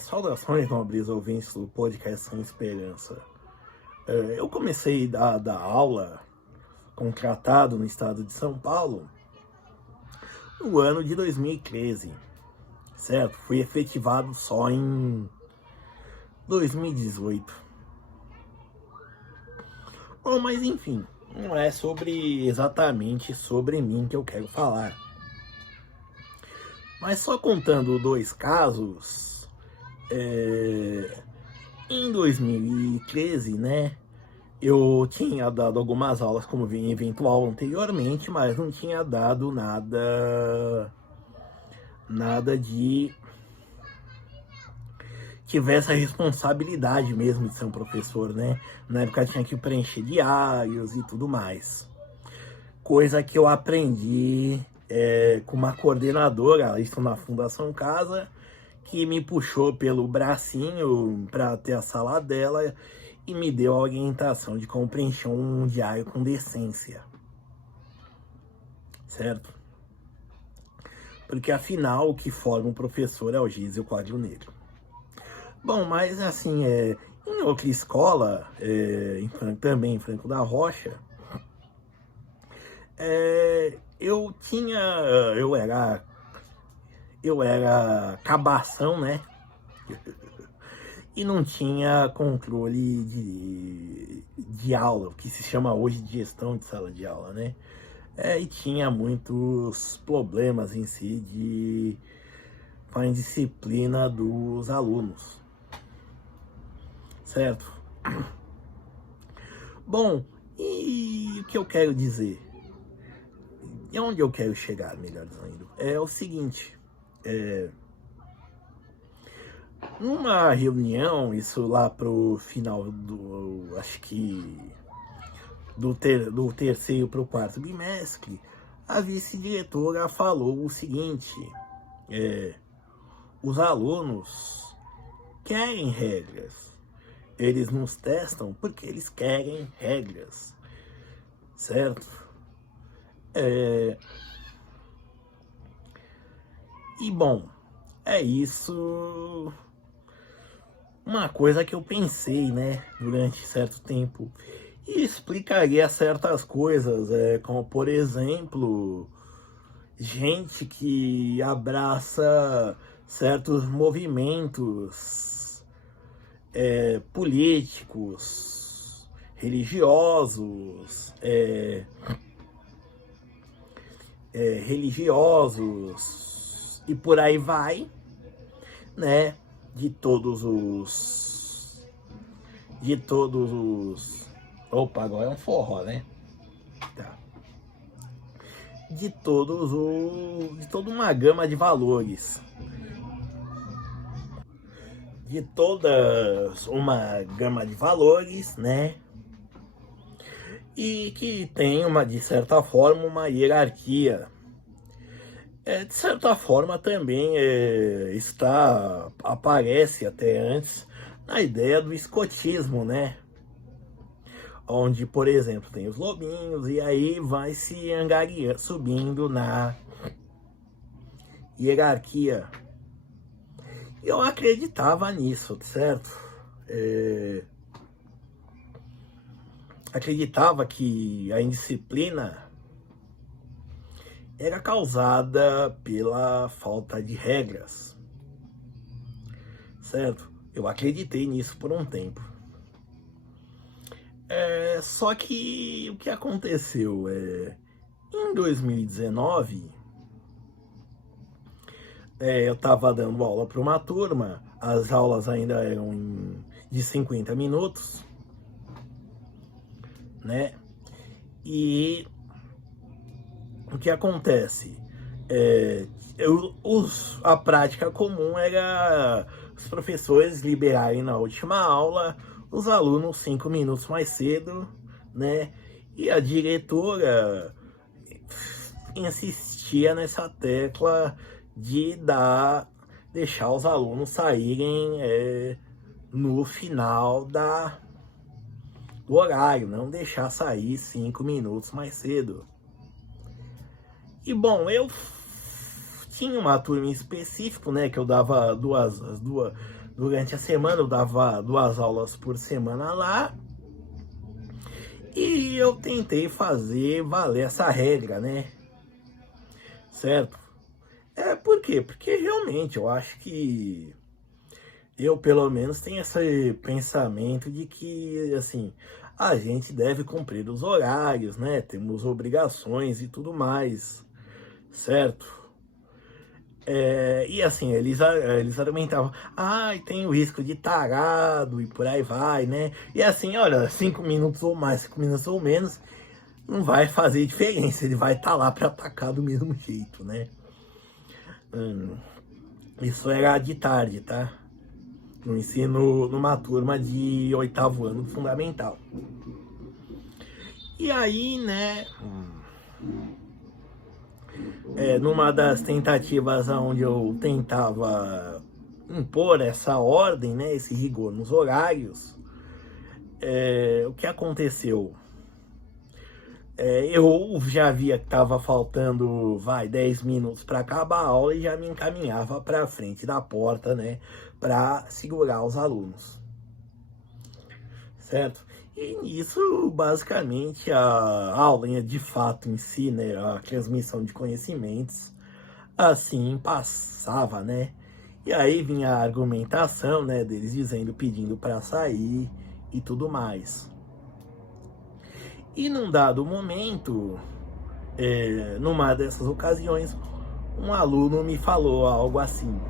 Saudações, nobres ouvintes do podcast Sem Esperança. Eu comecei a dar aula contratado no estado de São Paulo no ano de 2013, certo? Fui efetivado só em 2018. Bom, mas enfim, não é exatamente sobre mim que eu quero falar. Mas só contando dois casos, em 2013, né? Eu tinha dado algumas aulas como eventual anteriormente, mas não tinha dado nada de tivesse a responsabilidade mesmo de ser um professor, né? Na época tinha que preencher diários e tudo mais. Coisa que eu aprendi com uma coordenadora, isso na Fundação Casa, que me puxou pelo bracinho para ter a sala dela e me deu a orientação de como preencher um diário com decência, certo? Porque afinal o que forma um professor é o giz e o quadro negro. Bom, mas assim, em outra escola, também em Franco da Rocha, eu tinha, eu era cabação, né? E não tinha controle de aula, o que se chama hoje de gestão de sala de aula, né? E tinha muitos problemas em si com a indisciplina dos alunos, certo? Bom, e o que eu quero dizer? E onde eu quero chegar, melhor dizendo? É o seguinte, numa reunião, isso lá pro final acho que do terceiro para o quarto bimestre, a vice-diretora falou o seguinte: os alunos querem regras, eles nos testam porque eles querem regras, certo? E bom, é isso. Uma coisa que eu pensei, né, durante certo tempo, e explicaria certas coisas, como por exemplo, gente que abraça certos movimentos políticos, religiosos e por aí vai, né? De todos os. Opa, agora é um forró, né? Tá. De toda uma gama de valores, de toda uma gama de valores, né? E que tem de certa forma, uma hierarquia. De certa forma também aparece até antes na ideia do escotismo, né? Onde, por exemplo, tem os lobinhos e aí vai se angariando, subindo na hierarquia. Eu acreditava nisso, certo? Acreditava que a indisciplina era causada pela falta de regras, certo? Eu acreditei nisso por um tempo. Só que o que aconteceu em 2019, eu estava dando aula para uma turma, as aulas ainda eram de 50 minutos, né? E o que acontece? A prática comum era os professores liberarem na última aula os alunos 5 minutos mais cedo, né? E a diretora insistia nessa tecla de deixar os alunos saírem no final do horário, não deixar sair 5 minutos mais cedo. E bom, eu tinha uma turma em específico, né, que eu dava durante a semana, eu dava 2 aulas por semana lá, e eu tentei fazer valer essa regra, né, certo? Por quê? Porque realmente eu acho que eu, pelo menos, tenho esse pensamento de que, assim, a gente deve cumprir os horários, né? Temos obrigações e tudo mais, certo? E assim, eles argumentavam, tem o risco de tarado e por aí vai, né? E assim, olha, 5 minutos ou mais, 5 minutos ou menos, não vai fazer diferença, ele vai estar lá para atacar do mesmo jeito, né? Isso era de tarde, tá? No ensino, numa turma de 8º ano fundamental. E aí, né, numa das tentativas onde eu tentava impor essa ordem, né, esse rigor nos horários, o que aconteceu? Eu já via que estava faltando, 10 minutos para acabar a aula e já me encaminhava para frente da porta, né, para segurar os alunos, certo? E nisso, basicamente, a aula de fato em si, né, a transmissão de conhecimentos, assim passava, né? E aí vinha a argumentação, né, deles dizendo, pedindo para sair e tudo mais. E num dado momento, numa dessas ocasiões, um aluno me falou algo assim: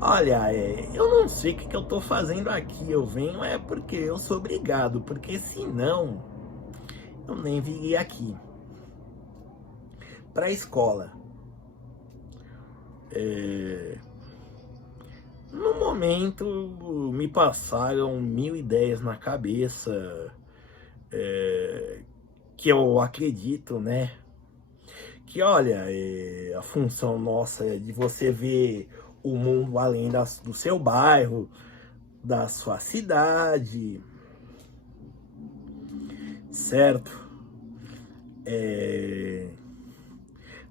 olha, eu não sei o que eu tô fazendo aqui, eu venho porque eu sou obrigado, porque senão eu nem viria aqui para a escola. No momento, me passaram 1000 ideias na cabeça, que eu acredito, né? Que olha, a função nossa é de você ver o mundo além do seu bairro, da sua cidade, certo?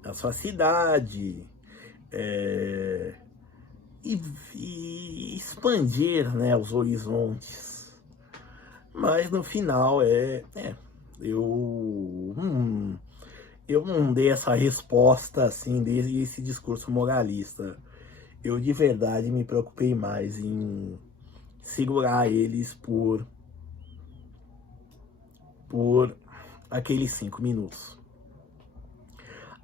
Da sua cidade, e expandir, né, os horizontes. Mas no final eu, eu não dei essa resposta assim, desde esse discurso moralista. Eu de verdade me preocupei mais em segurar eles por aqueles 5 minutos.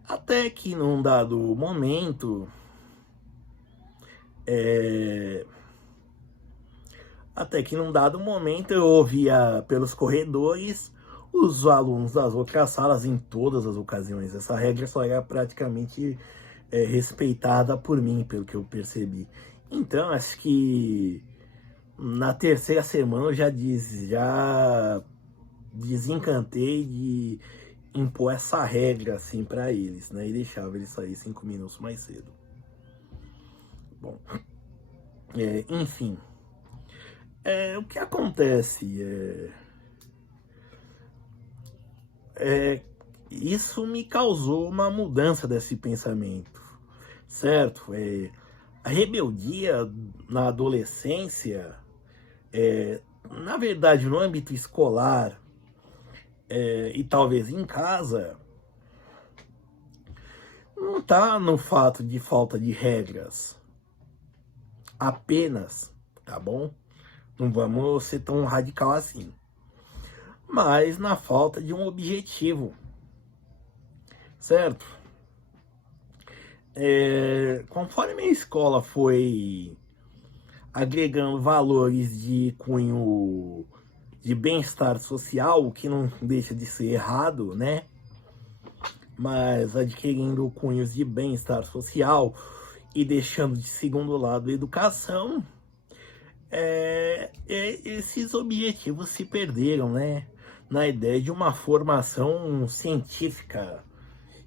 Até que num dado momento, eu ouvia pelos corredores os alunos das outras salas em todas as ocasiões. Essa regra só era praticamente respeitada por mim, pelo que eu percebi. Então, acho que na terceira semana eu já desencantei de impor essa regra assim para eles, né? E deixava eles sair 5 minutos mais cedo. Bom, enfim, o que acontece isso me causou uma mudança desse pensamento, certo? A rebeldia na adolescência, na verdade, no âmbito escolar e talvez em casa, não está no fato de falta de regras apenas, tá bom? Não vamos ser tão radical assim. Mas na falta de um objetivo, certo? Conforme a escola foi agregando valores de cunho de bem-estar social, o que não deixa de ser errado, né? Mas adquirindo cunhos de bem-estar social e deixando de segundo lado a educação, esses objetivos se perderam, né? Na ideia de uma formação científica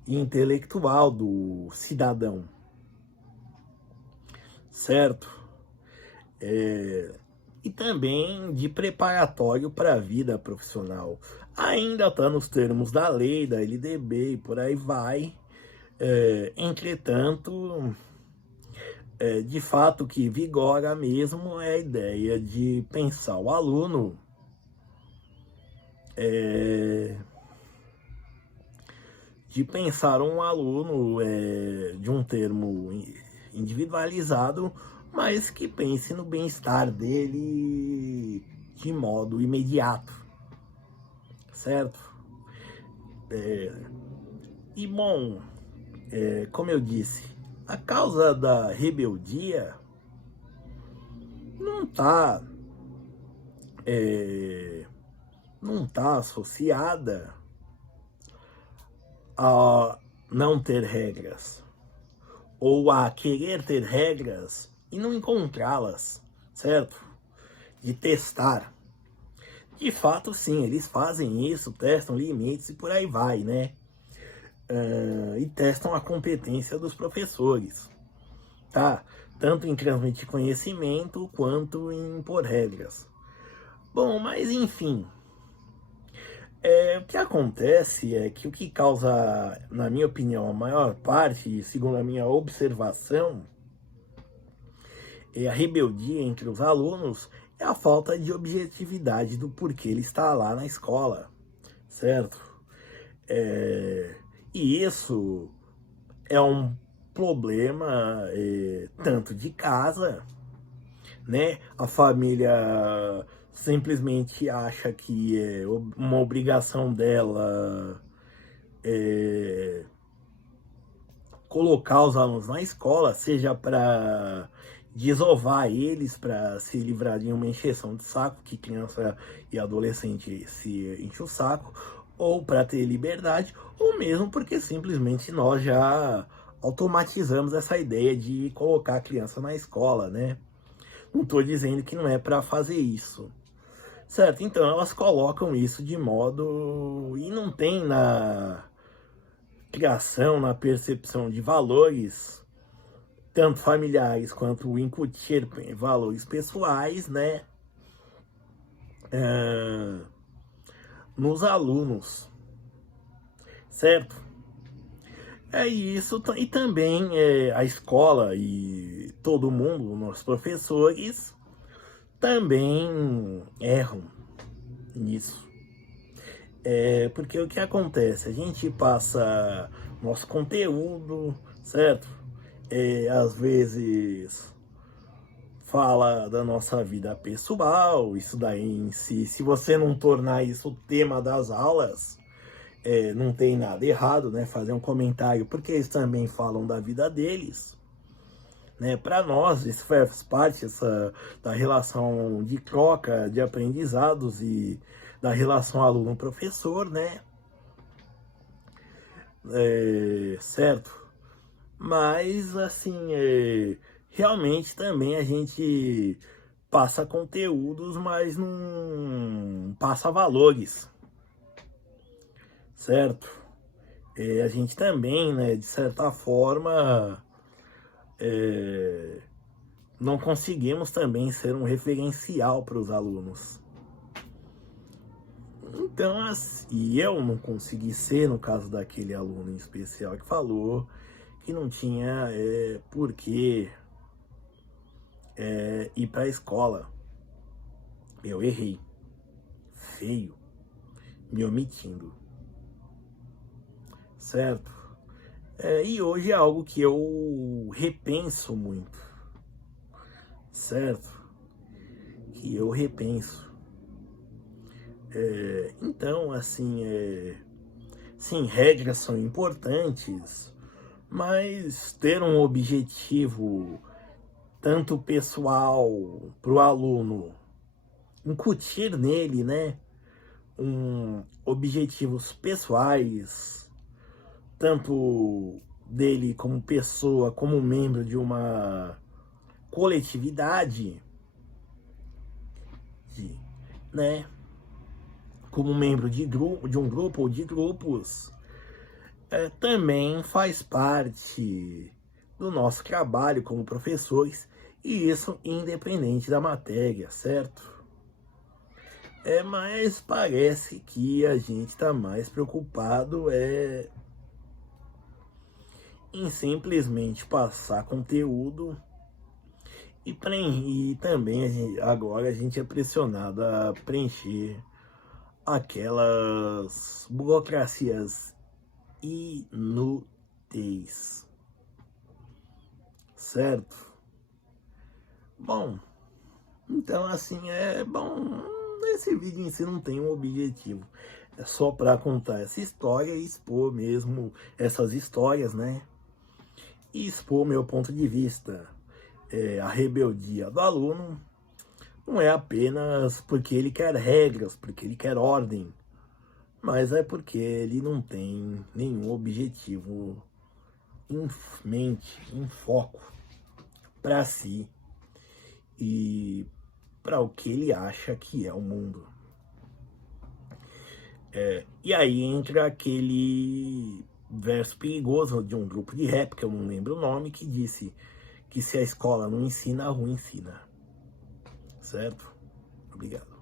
e intelectual do cidadão, certo? E também de preparatório para a vida profissional. Ainda está nos termos da lei, da LDB e por aí vai, Entretanto, de fato, o que vigora mesmo é a ideia de pensar o aluno de um termo individualizado, mas que pense no bem-estar dele de modo imediato, certo? E bom, como eu disse, a causa da rebeldia não está não tá associada a não ter regras, ou a querer ter regras e não encontrá-las, certo? De testar. De fato, sim, eles fazem isso, testam limites e por aí vai, né? E testam a competência dos professores, tá? Tanto em transmitir conhecimento quanto em impor regras. Bom, mas enfim, o que acontece é que o que causa, na minha opinião, a maior parte, segundo a minha observação, é a rebeldia entre os alunos, é a falta de objetividade do porquê ele está lá na escola, certo? E isso é um problema tanto de casa, né? A família simplesmente acha que é uma obrigação dela colocar os alunos na escola, seja para desovar eles, para se livrar de uma encheção de saco, que criança e adolescente se enche o saco, ou para ter liberdade, ou mesmo porque simplesmente nós já automatizamos essa ideia de colocar a criança na escola, né? Não estou dizendo que não é para fazer isso, certo? Então elas colocam isso de modo e não tem na criação, na percepção de valores, tanto familiares quanto incutir valores pessoais, né? Nos alunos, certo? É isso, e também a escola e todo mundo, nossos professores, também erram nisso. Porque o que acontece? A gente passa nosso conteúdo, certo? Às vezes fala da nossa vida pessoal, isso daí em si, se você não tornar isso o tema das aulas, não tem nada errado, né? Fazer um comentário, porque eles também falam da vida deles, né? Para nós, isso faz parte da relação de troca de aprendizados e da relação aluno-professor, né? Certo? Mas, assim, realmente também a gente passa conteúdos, mas não passa valores, certo? A gente também, né, de certa forma, não conseguimos também ser um referencial para os alunos. Então, e eu não consegui ser, no caso daquele aluno em especial que falou que não tinha por que ir para a escola. Eu errei. Feio. Me omitindo. Certo? E hoje é algo que eu repenso muito. Certo? Que eu repenso. Então, assim, sim, regras são importantes, mas ter um objetivo, tanto pessoal, para o aluno, incutir nele, né, objetivos pessoais, tanto dele como pessoa, como membro de uma coletividade, né, como membro de um grupo ou de grupos, também faz parte do nosso trabalho como professores, e isso independente da matéria, certo? Mas parece que a gente está mais preocupado em simplesmente passar conteúdo e também agora a gente é pressionado a preencher aquelas burocracias inúteis, certo? Bom, então assim, esse vídeo em si não tem um objetivo, é só para contar essa história e expor mesmo essas histórias, né? E expor meu ponto de vista. A rebeldia do aluno não é apenas porque ele quer regras, porque ele quer ordem, mas é porque ele não tem nenhum objetivo em mente, em foco para si e para o que ele acha que é o mundo. E aí entra aquele verso perigoso de um grupo de rap, que eu não lembro o nome, que disse que se a escola não ensina, a rua ensina. Certo? Obrigado.